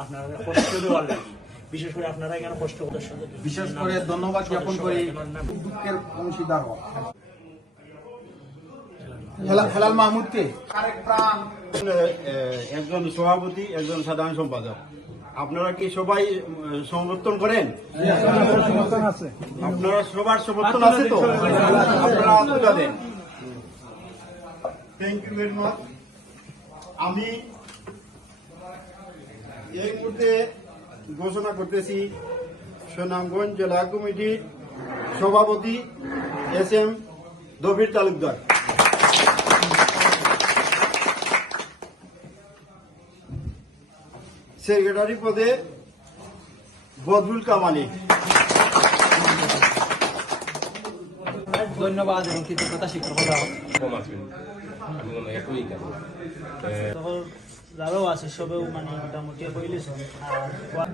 আপনারা কষ্ট দেওয়ার লাগি, বিশেষ করে আপনারা এখানে কষ্ট করতে বিশেষ করে ধন্যবাদ জ্ঞাপন করি দুঃখের অংশীদার হওয়া হেলাল মাহমুদকে একজন সভাপতি, একজন সাধারণ সম্পাদক। আপনারা কি সবাই সমর্থন করেন? আপনারা সবার সমর্থন আছে তো? আপনারা আত্মীয়তা দেন। Thank you very much. আমি এই মুহূর্তে ঘোষণা করতেছি সুনামগঞ্জ জেলা কমিটির সভাপতি SM দবির তালুকদার। সেক্রেটারি পদে বদরুল কামালি। ধন্যবাদ এবং কৃতজ্ঞতা শিক্ষক যারাও আছে সবেও মানে মোটামুটি হইলেছে আর